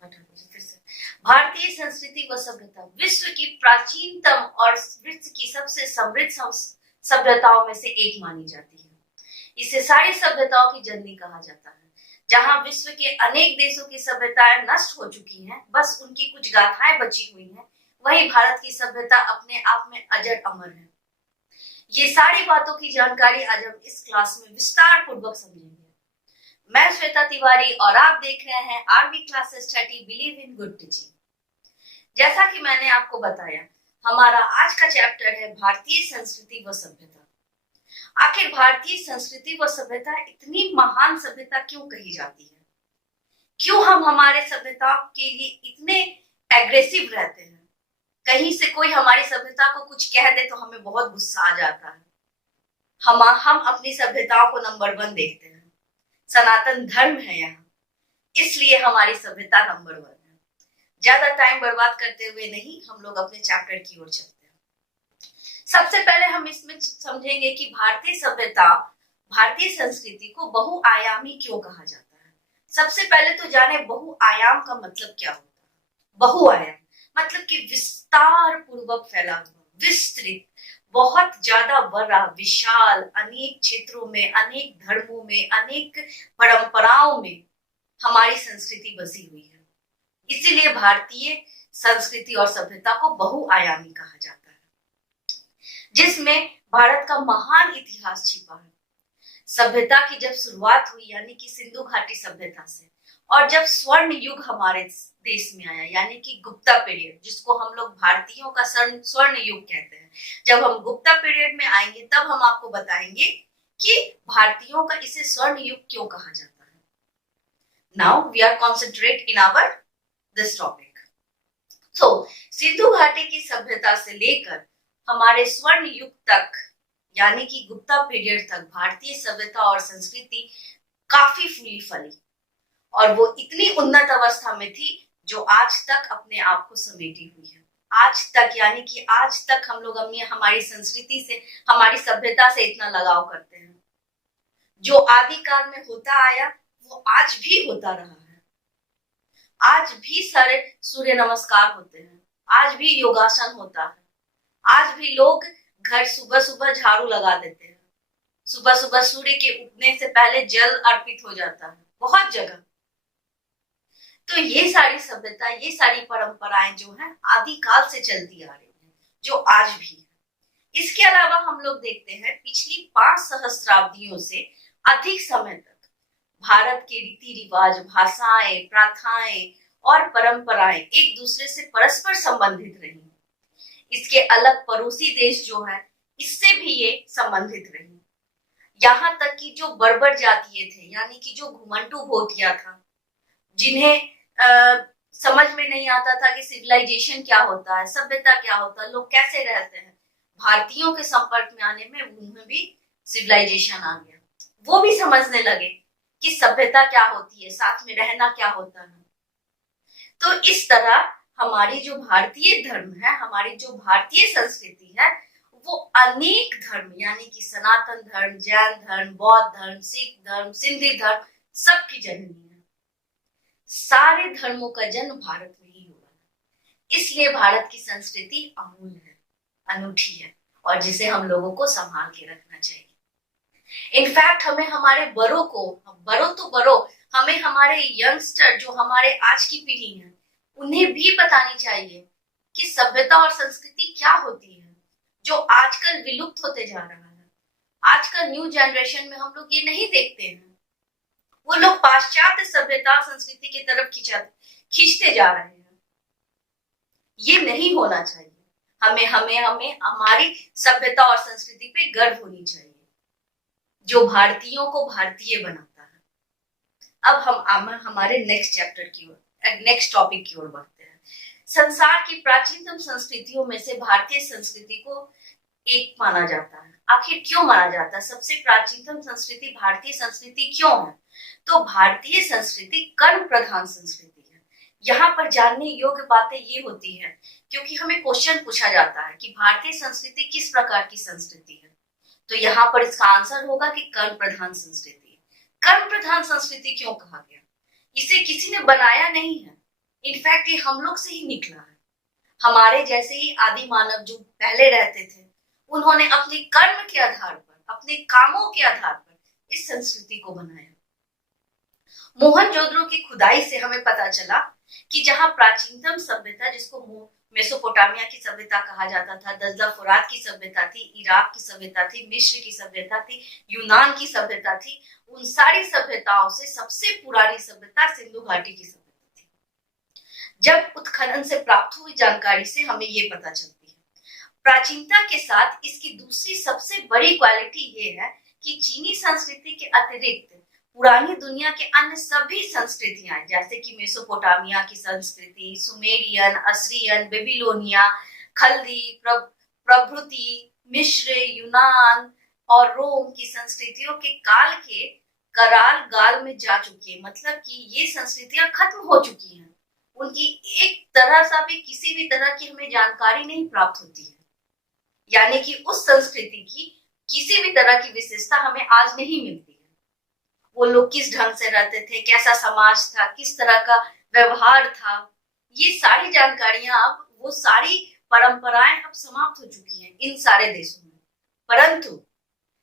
फिर से भारतीय संस्कृति व सभ्यता विश्व की प्राचीनतम और विश्व की सबसे समृद्ध सभ्यताओं में से एक मानी जाती है। इसे सारी सभ्यताओं की जननी कहा जाता है। जहां विश्व के अनेक देशों की सभ्यताएं नष्ट हो चुकी हैं, बस उनकी कुछ गाथाएं बची हुई हैं, वहीं भारत की सभ्यता अपने आप में अजर अमर है। ये सारी बातों की जानकारी आज हम इस क्लास में विस्तार पूर्वक समझेंगे। मैं श्वेता तिवारी और आप देख रहे हैं RB classes 30 believe in good teaching. जैसा कि मैंने आपको बताया, हमारा आज का चैप्टर है भारतीय संस्कृति व सभ्यता। आखिर भारतीय संस्कृति व सभ्यता इतनी महान सभ्यता क्यों कही जाती है? क्यों हम हमारे सभ्यता के लिए इतने एग्रेसिव रहते हैं? कहीं से कोई हमारी सभ्यता को कुछ कह दे तो हमें बहुत गुस्सा आ जाता है। हम अपनी सभ्यताओं को नंबर 1 देखते हैं। सनातन धर्म है यहाँ, इसलिए हमारी सभ्यता नंबर 1 है। ज्यादा टाइम बर्बाद करते हुए नहीं, हम लोग अपने चैप्टर की ओर चलते हैं। सबसे पहले हम इसमें समझेंगे कि भारतीय सभ्यता, भारतीय संस्कृति को बहुआयामी क्यों कहा जाता है। सबसे पहले तो जाने बहुआयाम का मतलब क्या होता है। बहुआयाम मतलब कि विस्तार पूर्वक फैला हुआ, विस्तृत, बहुत ज्यादा बड़ा, विशाल, अनेक क्षेत्रों में, अनेक धर्मों में, अनेक परंपराओं में हमारी संस्कृति बसी हुई है। इसीलिए भारतीय संस्कृति और सभ्यता को बहुआयामी कहा जाता है, जिसमें भारत का महान इतिहास छिपा है। सभ्यता की जब शुरुआत हुई, यानी कि सिंधु घाटी सभ्यता से, और जब स्वर्ण युग हमारे देश में आया, यानी कि गुप्ता पीरियड, जिसको हम लोग भारतीयों का स्वर्ण युग कहते हैं। जब हम गुप्ता पीरियड में आएंगे तब हम आपको बताएंगे कि भारतीयों का इसे स्वर्ण युग क्यों कहा जाता है। Now we are concentrate in our this topic. तो सिंधु घाटी की सभ्यता से लेकर हमारे स्वर्ण युग तक, यानी कि गुप्ता पीरियड तक, भारतीय सभ्यता और संस्कृति काफी फूली फली, और वो इतनी उन्नत अवस्था में थी जो आज तक अपने आप को समेटी हुई है। आज तक, यानी कि आज तक हम लोग हमारी संस्कृति से, हमारी सभ्यता से इतना लगाव करते हैं। जो आदिकाल में होता आया वो आज भी होता रहा है। आज भी सारे सूर्य नमस्कार होते हैं, आज भी योगासन होता है, आज भी लोग घर सुबह सुबह झाड़ू लगा देते हैं, सुबह सुबह सूर्य के उगने से पहले जल अर्पित हो जाता है बहुत जगह। तो ये सारी सभ्यता, ये सारी परंपराएं जो है आदिकाल से चलती आ रही है, जो आज भी है। इसके अलावा हम लोग देखते हैं पिछली 5 सहस्राब्दियों से अधिक समय तक भारत के रीति रिवाज, भाषाएं, प्रथाएं और परंपराएं एक दूसरे से परस्पर संबंधित रही। इसके अलग पड़ोसी देश जो है, इससे भी ये संबंधित रही। यहाँ तक कि जो बर्बर जातीय थे, यानी कि जो घुमंटू भोटिया था, जिन्हें समझ में नहीं आता था कि सिविलाइजेशन क्या होता है, सभ्यता क्या होता है, लोग कैसे रहते हैं, भारतीयों के संपर्क में आने में उन्हें भी सिविलाइजेशन आ गया। वो भी समझने लगे कि सभ्यता क्या होती है, साथ में रहना क्या होता है। तो इस तरह हमारी जो भारतीय धर्म है, हमारी जो भारतीय संस्कृति है, वो अनेक धर्म, यानी कि सनातन धर्म, जैन धर्म, बौद्ध धर्म, सिख धर्म, सिंधी धर्म, सबकी जननी है। सारे धर्मों का जन्म भारत में ही हुआ है। इसलिए भारत की संस्कृति अमूल्य है, अनूठी है, और जिसे हम लोगों को संभाल के रखना चाहिए। इनफैक्ट हमें हमारे बड़ों को, हमें हमारे यंगस्टर, जो हमारे आज की पीढ़ी है, उन्हें भी बतानी चाहिए कि सभ्यता और संस्कृति क्या होती है, जो आजकल विलुप्त होते जा रहा है। आजकल न्यू जनरेशन में हम लोग ये नहीं देखते हैं। वो लोग पाश्चात्य सभ्यता संस्कृति की तरफ खींचते जा रहे हैं। ये नहीं होना चाहिए। हमें हमारी सभ्यता और संस्कृति पे गर्व होनी चाहिए, जो भारतीयों को भारतीय बनाता है। अब हम हमारे नेक्स्ट टॉपिक की ओर बढ़ते हैं। संसार की प्राचीनतम संस्कृतियों में से भारतीय संस्कृति को एक माना जाता है। आखिर क्यों माना जाता है? सबसे प्राचीनतम संस्कृति भारतीय संस्कृति क्यों है? तो भारतीय संस्कृति कर्म प्रधान संस्कृति है। यहाँ पर जानने योग्य बातें ये होती है, क्योंकि हमें क्वेश्चन पूछा जाता है कि भारतीय संस्कृति किस प्रकार की संस्कृति है, तो यहाँ पर इसका आंसर होगा कि कर्म प्रधान संस्कृति। कर्म प्रधान संस्कृति क्यों कहा गया? इसे किसी ने बनाया नहीं है, इनफैक्ट ये हम लोग से ही निकला है। हमारे जैसे ही आदि मानव जो पहले रहते थे, उन्होंने अपने कर्म के आधार पर, अपने कामों के आधार पर इस संस्कृति को बनाया। मोहनजोदड़ो की खुदाई से हमें पता चला कि जहां प्राचीनतम सभ्यता, जिसको मेसोपोटामिया की सभ्यता कहा जाता था, दजला फुरात की सभ्यता थी, इराक की सभ्यता थी, मिस्र की सभ्यता थी, यूनान की सभ्यता थी, उन सारी सभ्यताओं से सबसे पुरानी सभ्यता सिंधु घाटी की सभ्यता थी। जब उत्खनन से प्राप्त हुई जानकारी से हमें ये पता चलती है। प्राचीनता के साथ इसकी दूसरी सबसे बड़ी क्वालिटी ये है कि चीनी संस्कृति के अतिरिक्त पुरानी दुनिया के अन्य सभी संस्कृतियां, जैसे कि मेसोपोटामिया की संस्कृति, सुमेरियन, असीरियन, बेबीलोनिया, खल्दी प्रभृति, मिस्र, यूनान और रोम की संस्कृतियों के काल के कराल गाल में जा चुकी है। मतलब कि ये संस्कृतियां खत्म हो चुकी हैं, उनकी एक तरह सा भी किसी भी तरह की हमें जानकारी नहीं प्राप्त होती है। यानी कि उस संस्कृति की किसी भी तरह की विशेषता हमें आज नहीं मिलती है। वो लोग किस ढंग से रहते थे, कैसा समाज था, किस तरह का व्यवहार था, ये सारी जानकारियां, अब वो सारी परंपराएं अब समाप्त हो चुकी हैं इन सारे देशों में। परंतु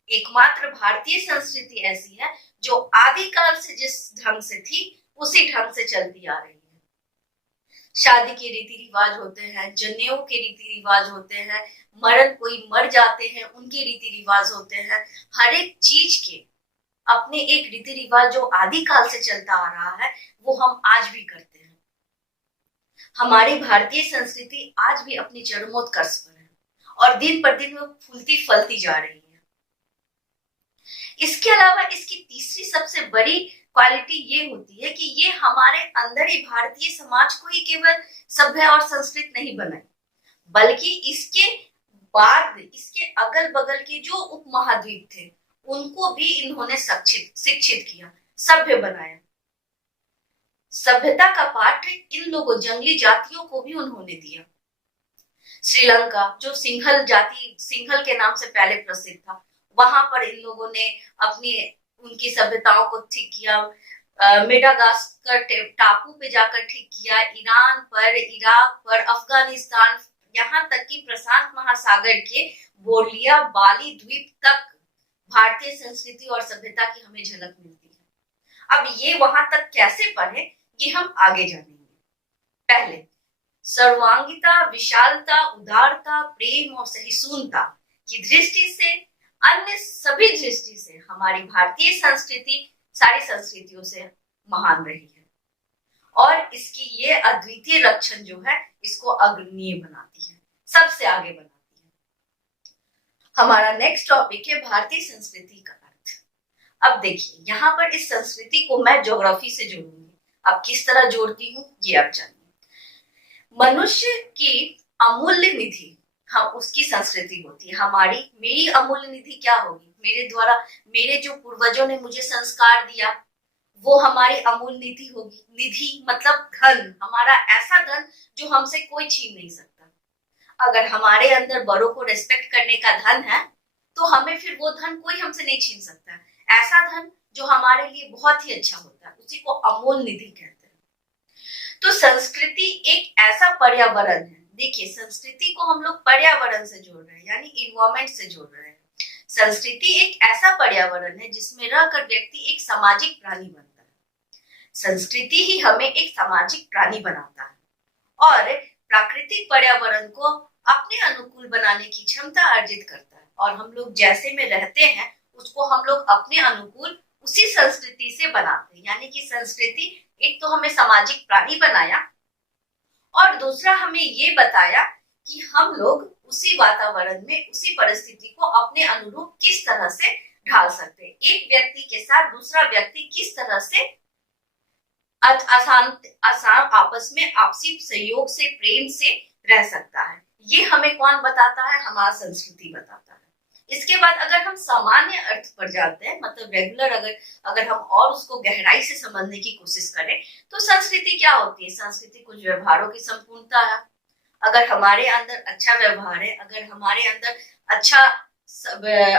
एकमात्र भारतीय संस्कृति ऐसी है जो आदिकाल से जिस ढंग से थी उसी ढंग से चलती आ रही है। शादी के रीति रिवाज होते हैं, जनेऊ के रीति रिवाज होते हैं, कोई मर जाते हैं उनके रीति रिवाज होते हैं। हर एक चीज के अपने एक रीति रिवाज जो आदिकाल से चलता आ रहा है, वो हम आज भी करते हैं। हमारी भारतीय संस्कृति आज भी अपनी चरमोत्कर्ष पर है और दिन पर दिन वो फूलती फलती जा रही है। इसके अलावा इसकी तीसरी सबसे बड़ी क्वालिटी ये होती है कि ये हमारे अंदर ही भारतीय समाज को ही केवल सभ्य और संस्कृत नहीं बनाई, बल्कि इसके बाद इसके अगल बगल के जो उपमहाद्वीप थे उनको भी इन्होंने शिक्षित किया, सभ्य बनाया। सभ्यता का पाठ इन लोगों जंगली जातियों को भी उन्होंने दिया। श्रीलंका जो सिंहल के नाम से पहले प्रसिद्ध था, वहां पर इन लोगों ने उनकी सभ्यताओं को ठीक किया। मेडागास्कर टापू पे जाकर ठीक किया, ईरान पर, इराक पर, अफगानिस्तान, यहाँ तक कि प्रशांत महासागर के बोलिया बाली द्वीप तक भारतीय संस्कृति और सभ्यता की हमें झलक मिलती है। अब ये वहां तक कैसे पढ़े, ये हम आगे जानेंगे। पहले सर्वांगीता, विशालता, उदारता, प्रेम और सहिष्णुता की दृष्टि से, अन्य सभी दृष्टि से हमारी भारतीय संस्कृति सारी संस्कृतियों से महान रही है और इसकी ये अद्वितीय लक्षण जो है इसको अग्रणीय बनाती है, सबसे आगे बनाती है। हमारा नेक्स्ट टॉपिक है भारतीय संस्कृति का अर्थ। अब देखिए, यहाँ पर इस संस्कृति को मैं ज्योग्राफी से जोड़ूंगी। अब किस तरह जोड़ती हूँ ये आप जानिए। मनुष्य की अमूल्य निधि हम उसकी संस्कृति होती है। मेरी अमूल्य निधि क्या होगी? मेरे द्वारा, मेरे जो पूर्वजों ने मुझे संस्कार दिया वो हमारी अमूल्य निधि होगी। निधि मतलब धन, हमारा ऐसा धन जो हमसे कोई छीन नहीं सकता। अगर हमारे अंदर बड़ों को रेस्पेक्ट करने का धन है तो हमें फिर वो धन कोई हमसे नहीं छीन सकता। ऐसा धन जो हमारे लिए बहुत ही अच्छा होता है उसी को अमूल्य निधि कहते हैं। तो संस्कृति एक ऐसा पर्यावरण है, देखिए संस्कृति को हम लोग पर्यावरण से जोड़ रहे हैं, यानी इन्वायरमेंट से जोड़ रहे हैं। संस्कृति एक ऐसा पर्यावरण है जिसमें रहकर व्यक्ति एक सामाजिक प्राणी बनता है। संस्कृति ही हमें एक सामाजिक प्राणी बनाता है और प्राकृतिक पर्यावरण को अपने अनुकूल बनाने की क्षमता अर्जित करता है और हम लोग जैसे में रहते हैं उसको हम लोग अपने अनुकूल उसी संस्कृति से बनाते हैं। यानी कि संस्कृति एक तो हमें सामाजिक प्राणी बनाया और दूसरा हमें ये बताया कि हम लोग उसी वातावरण में, उसी परिस्थिति को अपने अनुरूप किस तरह से ढाल सकते हैं। एक व्यक्ति के साथ दूसरा व्यक्ति किस तरह से आसान आपस में आपसी सहयोग से, प्रेम से रह सकता है, ये हमें कौन बताता है? हमारा संस्कृति बताता है। इसके बाद अगर हम सामान्य अर्थ पर जाते हैं, मतलब रेगुलर, अगर हम और उसको गहराई से समझने की कोशिश करें तो संस्कृति क्या होती है? संस्कृति कुछ व्यवहारों की संपूर्णता है। अगर हमारे अंदर अच्छा व्यवहार है, अगर हमारे अंदर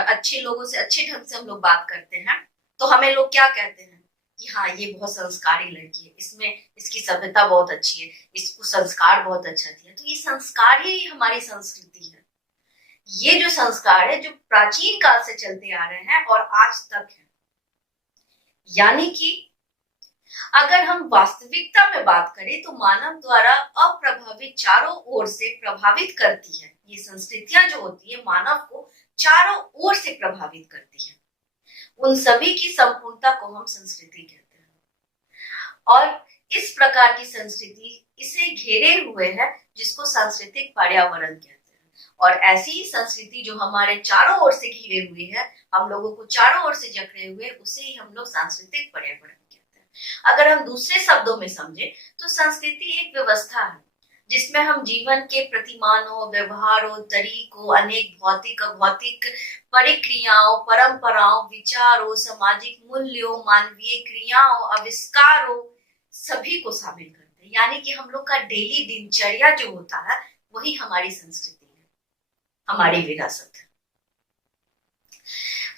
अच्छे लोगों से अच्छे ढंग से हम लोग बात करते हैं तो हमें लोग क्या कहते हैं? कि हाँ ये बहुत संस्कारी लड़की है, इसमें इसकी सभ्यता बहुत अच्छी है, इसको संस्कार बहुत अच्छा दिया, तो ये संस्कार ही हमारी संस्कृति है। ये जो संस्कार है जो प्राचीन काल से चलते आ रहे हैं और आज तक है। यानी कि अगर हम वास्तविकता में बात करें तो मानव द्वारा अप्रभावित चारों ओर से प्रभावित करती है। ये संस्कृतियां जो होती है मानव को चारों ओर से प्रभावित करती है। उन सभी की संपूर्णता को हम संस्कृति कहते हैं और इस प्रकार की संस्कृति इसे घेरे हुए है जिसको सांस्कृतिक पर्यावरण कहते हैं। और ऐसी ही संस्कृति जो हमारे चारों ओर से घिरे हुए है, हम लोगों को चारों ओर से जकड़े हुए, उसे ही हम लोग सांस्कृतिक पर्यावरण कहते हैं। अगर हम दूसरे शब्दों में समझे तो संस्कृति एक व्यवस्था है जिसमें हम जीवन के प्रतिमानों, व्यवहारों, तरीकों, अनेक भौतिक अभौतिक परिक्रियाओं, परंपराओं, विचारों, सामाजिक मूल्यों, मानवीय क्रियाओं, आविष्कारों सभी को शामिल करते हैं। यानी कि हम लोग का डेली दिनचर्या जो होता है वही हमारी संस्कृति है, हमारी विरासत है।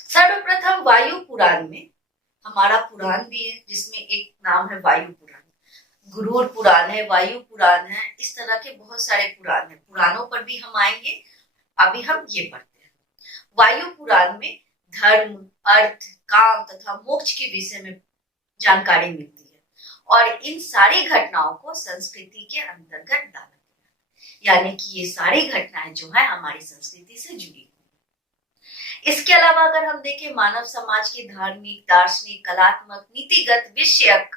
सर्वप्रथम वायु पुराण में, हमारा पुराण भी है जिसमें एक नाम है वायु पुराण, गुरूर पुराण है, वायु पुराण है, इस तरह के बहुत सारे पुराण है। पुराणों पर भी हम आएंगे, अभी हम ये पढ़ते हैं। वायु पुराण में धर्म, अर्थ, काम तथा मोक्ष के विषय में जानकारी मिलती है और इन सारी घटनाओं को संस्कृति के अंतर्गत डाला गया, यानी कि ये सारी घटनाएं जो है हमारी संस्कृति से जुड़ी हुई। इसके अलावा अगर हम देखें मानव समाज के धार्मिक, दार्शनिक, कलात्मक, नीतिगत, विषयक,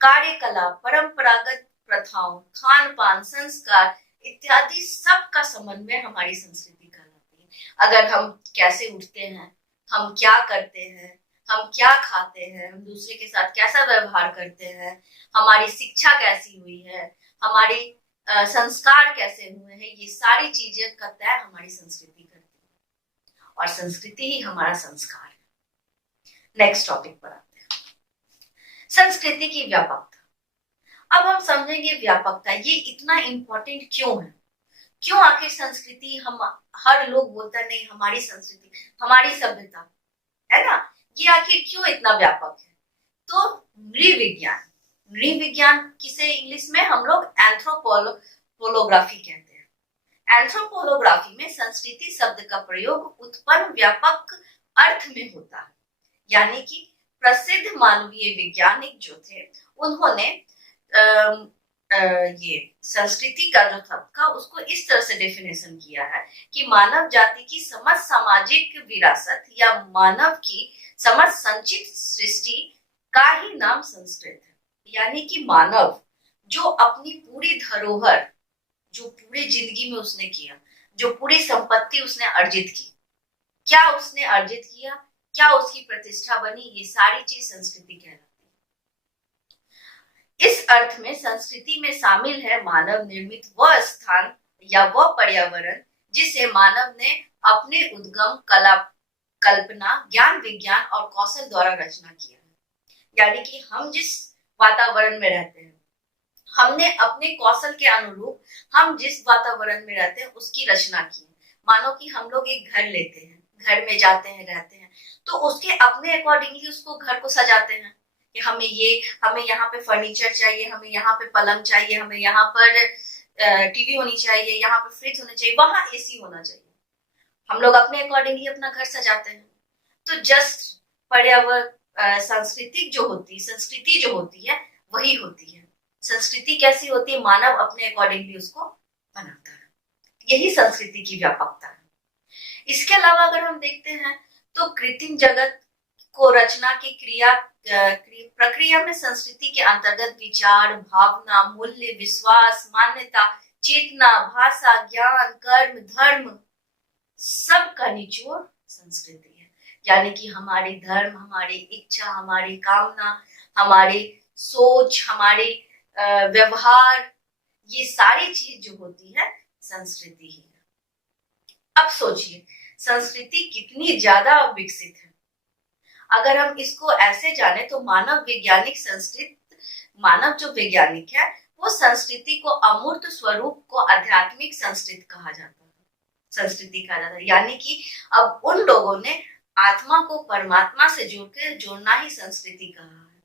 कार्यकलाप, परंपरागत प्रथाओं, खान पान, संस्कार इत्यादि सब का समन्वय हमारी संस्कृति कहलाती है। अगर हम कैसे उठते हैं, हम क्या करते हैं, हम क्या खाते हैं, हम दूसरे के साथ कैसा व्यवहार करते हैं, हमारी शिक्षा कैसी हुई है, हमारे संस्कार कैसे हुए हैं, ये सारी चीजें का तय हमारी संस्कृति करती है और संस्कृति ही हमारा संस्कार है। नेक्स्ट टॉपिक पर आते हैं, संस्कृति की व्यापकता। अब हम समझेंगे व्यापकता ये इतना इंपॉर्टेंट क्यों है, क्यों आखिर संस्कृति, हम हर लोग बोलता नहीं हमारी संस्कृति, हमारी सभ्यता है ना, ये आखिर क्यों इतना व्यापक है। तो नृविज्ञान, नृविज्ञान किसे इंग्लिश में हम लोग एंथ्रोपोलोग्राफी कहते हैं। एंथ्रोपोलोग्राफी में संस्कृति शब्द का प्रयोग उत्पन्न व्यापक अर्थ में होता है, यानी कि प्रसिद्ध मानवीय वैज्ञानिक जो थे उन्होंने ये संस्कृति का जो था उसको इस तरह से डेफिनेशन किया है कि मानव जाति की समस्त सामाजिक विरासत या मानव की समस्त संचित सृष्टि का ही नाम संस्कृत है। यानी कि मानव जो अपनी पूरी धरोहर, जो पूरी जिंदगी में उसने किया, जो पूरी संपत्ति उसने अर्जित की, क्या उसने अर्जित किया, क्या उसकी प्रतिष्ठा बनी, ये सारी चीज संस्कृति कहलाती है। इस अर्थ में संस्कृति में शामिल है मानव निर्मित वह स्थान या वह पर्यावरण जिसे मानव ने अपने उद्गम, कला, कल्पना, ज्ञान, विज्ञान और कौशल द्वारा रचना किया है। यानी कि हम जिस वातावरण में रहते हैं, हमने अपने कौशल के अनुरूप हम जिस वातावरण में रहते हैं उसकी रचना की। मानो कि हम लोग एक घर लेते हैं, घर में जाते हैं, रहते हैं, तो उसके अपने अकॉर्डिंगली उसको घर को सजाते हैं कि हमें यहाँ पे फर्नीचर चाहिए, हमें यहाँ पे पलंग चाहिए, हमें यहाँ पर टीवी होनी चाहिए, यहाँ पे फ्रिज होना चाहिए, वहां एसी होना चाहिए। हम लोग अपने अकॉर्डिंगली अपना घर सजाते हैं। तो जस्ट पर्यावरण संस्कृति जो होती है वही होती है। संस्कृति कैसी होती है, मानव अपने अकॉर्डिंगली उसको बनाता है। यही संस्कृति की व्यापकता है। इसके अलावा अगर हम देखते हैं तो कृत्रिम जगत को रचना की प्रक्रिया में संस्कृति के अंतर्गत विचार, भावना, मूल्य, विश्वास, मान्यता, चेतना, भाषा, ज्ञान, कर्म, धर्म सब का निचोड़ संस्कृति है। यानी कि हमारी धर्म, हमारी इच्छा, हमारी कामना, हमारी सोच, हमारे व्यवहार, ये सारी चीज जो होती है संस्कृति ही है। अब सोचिए संस्कृति कितनी ज्यादा विकसित है। अगर हम इसको ऐसे जाने तो मानव जो वैज्ञानिक है वो संस्कृति को अमूर्त स्वरूप को आध्यात्मिक संस्कृति कहा जाता है। यानी कि अब उन लोगों ने आत्मा को परमात्मा से जोड़ना ही संस्कृति कहा है।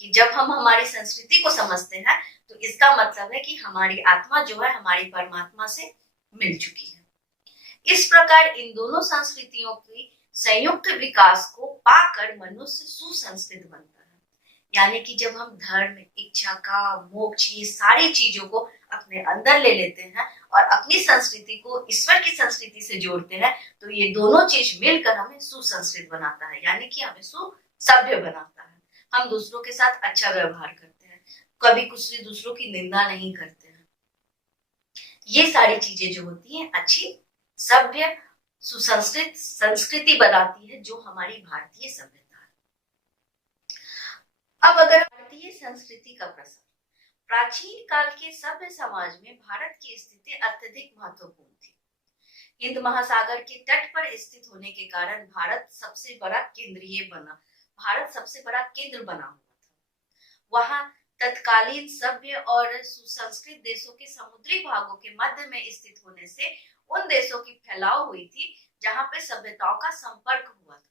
कि जब हम हमारी संस्कृति को समझते हैं तो इसका मतलब है कि हमारी आत्मा जो है हमारी परमात्मा से मिल चुकी है। इस प्रकार इन दोनों संस्कृतियों की संयुक्त विकास को पाकर मनुष्य सुसंस्कृत बनता है। यानी कि जब हम धर्म, इच्छा, काम, मोक्ष, ये सारी चीजों को अपने अंदर ले लेते हैं और अपनी संस्कृति को ईश्वर की संस्कृति से जोड़ते हैं तो ये दोनों चीज मिलकर हमें सुसंस्कृत बनाता है, यानी कि हमें सुसभ्य बनाता है। हम दूसरों के साथ अच्छा व्यवहार करते हैं, कभी कुछ दूसरों की निंदा नहीं करते हैं। ये सारी चीजें जो होती हैं अच्छी सभ्य सुसंस्कृत संस्कृति बनाती है जो हमारी भारतीय सभ्यता है। अब अगर भारतीय संस्कृति का प्रसार, प्राचीन काल के सभ्य समाज में भारत की स्थिति अत्यधिक महत्वपूर्ण थी। हिंद महासागर के तट पर स्थित होने के कारण भारत सबसे बड़ा केंद्र बना हुआ था। वहां तत्कालीन सभ्य और सुसंस्कृत देशों के समुद्री भागों के मध्य में स्थित होने से उन देशों की फैलाव हुई थी जहां पे सभ्यताओं का संपर्क हुआ था।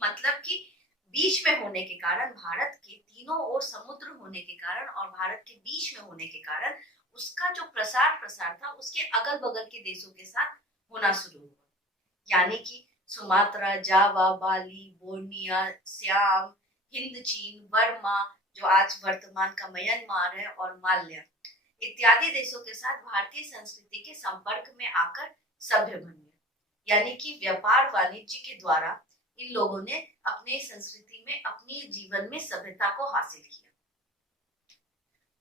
मतलब कि बीच में होने के कारण, भारत के तीनों ओर समुद्र होने के कारण और भारत के बीच में होने के कारण उसका जो प्रसार था उसके अगल बगल के देशों के साथ होना शुरू हुआ। यानी कि सुमात्रा, जावा, बाली, बोर्निया, सियाम, हिंद चीन, बर्मा जो आज वर्तमान का म्यांमार है और माल्या इत्यादि देशों के साथ भारतीय संस्कृति के संपर्क में आकर सभ्य बन गए। यानी कि व्यापार वाणिज्य के द्वारा इन लोगों ने अपने संस्कृति में, अपने जीवन में सभ्यता को हासिल किया।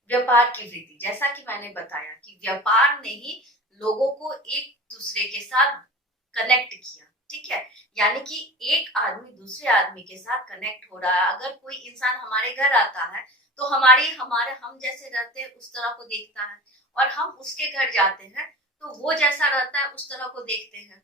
व्यापार की वृद्धि, जैसा कि मैंने बताया कि व्यापार ने ही लोगों को एक दूसरे के साथ कनेक्ट किया। ठीक है, यानी कि एक आदमी दूसरे आदमी के साथ कनेक्ट हो रहा है। अगर कोई इंसान हमारे घर आता है तो हम जैसे रहते हैं उस तरह को देखता है, और हम उसके घर जाते हैं तो वो जैसा रहता है उस तरह को देखते हैं।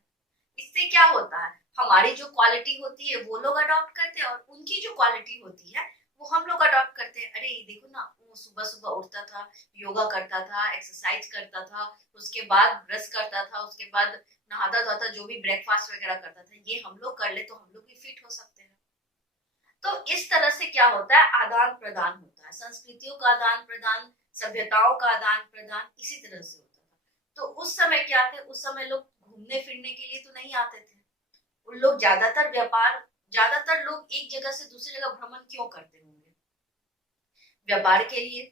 इससे क्या होता है, हमारी जो क्वालिटी होती है वो लोग अडॉप्ट करते हैं और उनकी जो क्वालिटी होती है वो हम लोग अडॉप्ट करते हैं। अरे देखो ना, वो सुबह सुबह उठता था, योगा करता था, एक्सरसाइज करता था, उसके बाद ब्रश करता था, उसके बाद नहाता धोता, जो भी ब्रेकफास्ट वगैरह करता था, ये हम लोग कर ले तो हम लोग भी फिट हो सकते हैं। तो इस तरह से क्या होता है, आदान प्रदान होता है, संस्कृतियों का आदान प्रदान, सभ्यताओं का आदान प्रदान इसी तरह से होता था। तो उस समय क्या थे, उस समय लोग घूमने फिरने के लिए तो नहीं आते थे। उन लोग ज्यादातर लोग एक जगह से दूसरी जगह भ्रमण क्यों करते होंगे? व्यापार के लिए,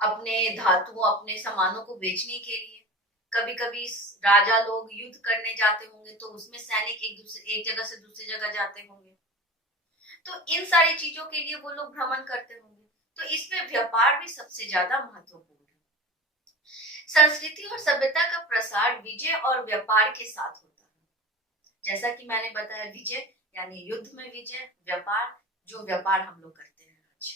अपने धातुओं, अपने सामानों को बेचने के लिए। कभी कभी राजा लोग युद्ध करने जाते होंगे तो उसमें सैनिक एक जगह से दूसरी जगह जाते होंगे, तो इन सारी चीजों के लिए वो लोग भ्रमण करते होंगे। तो इसमें व्यापार भी सबसे ज्यादा महत्वपूर्ण है। संस्कृति और सभ्यता का प्रसार विजय और व्यापार के साथ होता है। जैसा कि मैंने बताया, विजय यानी युद्ध में विजय, व्यापार जो व्यापार हम लोग करते हैं आज।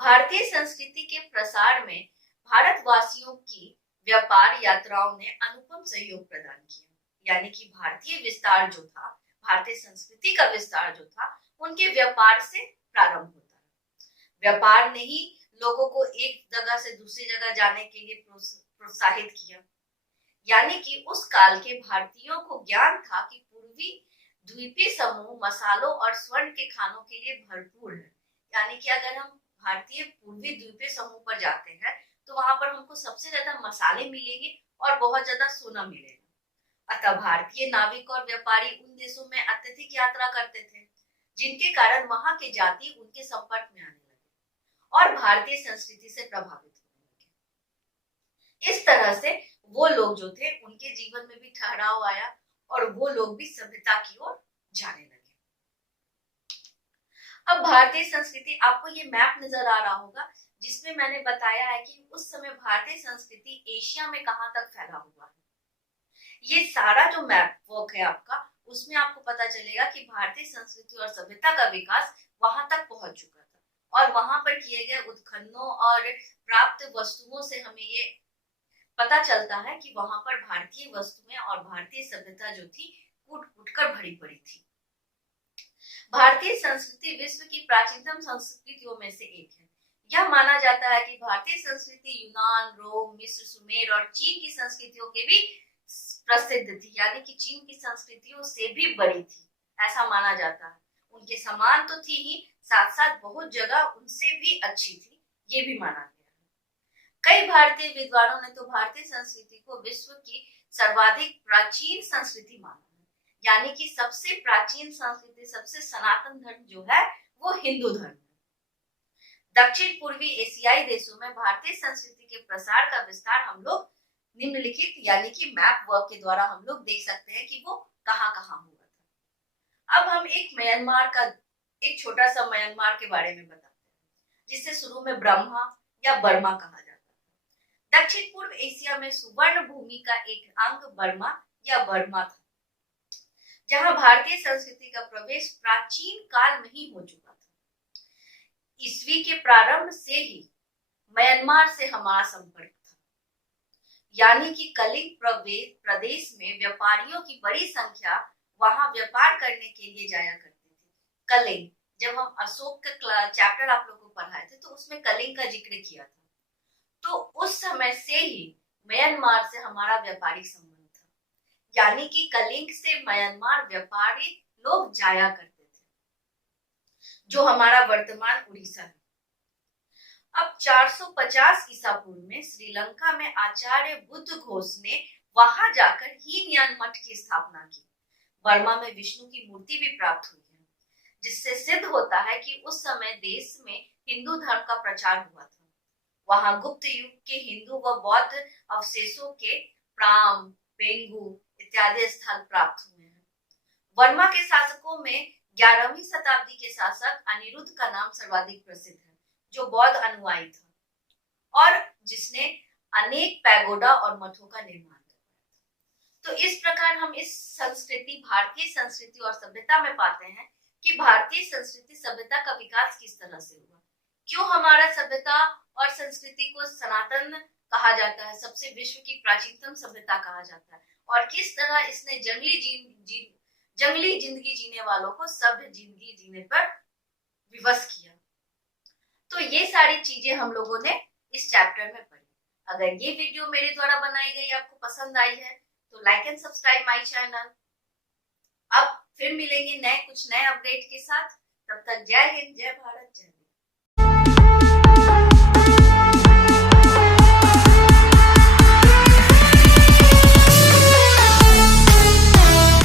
भारतीय संस्कृति के प्रसार में भारतवासियों की व्यापार यात्राओं ने अनुपम सहयोग प्रदान किया। यानी कि भारतीय विस्तार जो था, भारतीय संस्कृति का विस्तार जो था, उनके व्यापार से प्रारंभ होता है। व्यापार ने ही लोगों को एक जगह से दूसरी जगह जाने के लिए प्रोत्साहित किया। यानी कि उस काल के भारतीयों को ज्ञान था कि पूर्वी द्वीपीय समूह मसालों और स्वर्ण के खानों के लिए भरपूर है। यानी कि अगर हम भारतीय पूर्वी द्वीपीय समूह पर जाते हैं तो वहां पर हमको सबसे ज्यादा मसाले मिलेंगे और बहुत ज्यादा सोना मिलेगा। अतः भारतीय नाविक और व्यापारी उन देशों में अत्यधिक यात्रा करते थे, जिनके कारण वहां के जाति उनके संपर्क में आने लगे और भारतीय संस्कृति से प्रभावित होने लगे। इस तरह से वो लोग जो थे उनके जीवन में भी ठहराव आया और वो लोग भी सभ्यता की ओर जाने लगे। अब भारतीय संस्कृति, आपको ये मैप नजर आ रहा होगा जिसमें मैंने बताया है कि उस समय भारतीय संस्कृति एशिया में कहां तक फैला हुआ है। ये सारा जो मैप वर्क है आपका, उसमें आपको पता चलेगा कि भारतीय संस्कृति और सभ्यता का विकास वहां तक पहुंच चुका था और वहां पर किए गए उत्खननों और प्राप्त वस्तुओं से हमें ये पता चलता है कि वहां पर भारतीय वस्तुएं और भारतीय सभ्यता जो थी कूट कूट कर भरी पड़ी थी। भारतीय संस्कृति विश्व की प्राचीनतम संस्कृतियों में से एक है। यह माना जाता है कि भारतीय संस्कृति यूनान, रोम, मिस्र, सुमेर और चीन की संस्कृतियों के भी प्रसिद्ध थी। यानी कि चीन की संस्कृतियों से भी बड़ी थी, ऐसा माना जाता है। उनके समान तो थी ही, साथ साथ बहुत जगह उनसे भी अच्छी थी, ये भी माना गया है। कई भारतीय विद्वानों ने तो भारतीय संस्कृति को विश्व की सर्वाधिक प्राचीन संस्कृति माना है, यानी कि सबसे प्राचीन संस्कृति, सबसे सनातन धर्म जो है वो हिंदू धर्म है। दक्षिण पूर्वी एशियाई देशों में भारतीय संस्कृति के प्रसार का विस्तार हम लोग निम्नलिखित यानी कि मैप वर्क के द्वारा हम लोग देख सकते हैं कि वो कहाँ कहाँ हुआ था। अब हम एक छोटा सा म्यांमार के बारे में बताते हैं, जिसे शुरू में ब्रह्मा या बर्मा कहा जाता है। दक्षिण पूर्व एशिया में सुवर्ण भूमि का एक अंग बर्मा या बर्मा था, जहां भारतीय संस्कृति का प्रवेश प्राचीन काल में ही हो चुका था। ईस्वी के प्रारंभ से ही म्यांमार से हमारा संपर्क था, यानी कि कलिंग प्रदेश में व्यापारियों की बड़ी संख्या वहां व्यापार करने के लिए जाया करती थी। कलिंग, जब हम अशोक का चैप्टर आप लोगों को पढ़ाए थे तो उसमें कलिंग का जिक्र किया था। तो उस समय से ही म्यांमार से हमारा व्यापारिक संबंध था, यानी कि कलिंग से म्यांमार व्यापारी लोग जाया करते थे, जो हमारा वर्तमान उड़ीसा है। अब 450 ईसा पूर्व में श्रीलंका में आचार्य बुद्ध घोष ने वहां जाकर हीनयान मठ की स्थापना की। बर्मा में विष्णु की मूर्ति भी प्राप्त हुई है, जिससे सिद्ध होता है कि उस समय देश में हिंदू धर्म का प्रचार हुआ था। वहां गुप्त युग के हिंदू व बौद्ध अवशेषों के प्राम, पेंगु इत्यादि स्थल प्राप्त हुए हैं। बर्मा के शासकों में 11वीं शताब्दी के शासक अनिरुद्ध का नाम सर्वाधिक प्रसिद्ध है, जो बौद्ध अनुयायी था और जिसने अनेक पैगोडा और मठों का निर्माण करवाया था। तो इस प्रकार हम इस संस्कृति, भारतीय संस्कृति और सभ्यता में पाते हैं कि भारतीय संस्कृति सभ्यता का विकास किस तरह से हुआ, क्यों हमारा सभ्यता और संस्कृति को सनातन कहा जाता है, सबसे विश्व की प्राचीनतम सभ्यता कहा जाता है, और किस तरह इसने जंगली जिंदगी जीने वालों को सभ्य जिंदगी जीने पर विवश किया। तो ये सारी चीजें हम लोगों ने इस चैप्टर में पढ़ी। अगर ये वीडियो मेरे द्वारा बनाई गई आपको पसंद आई है तो like and subscribe my channel. अब फिर मिलेंगे कुछ नए अपडेट के साथ। तब तक जय हिंद, जय भारत।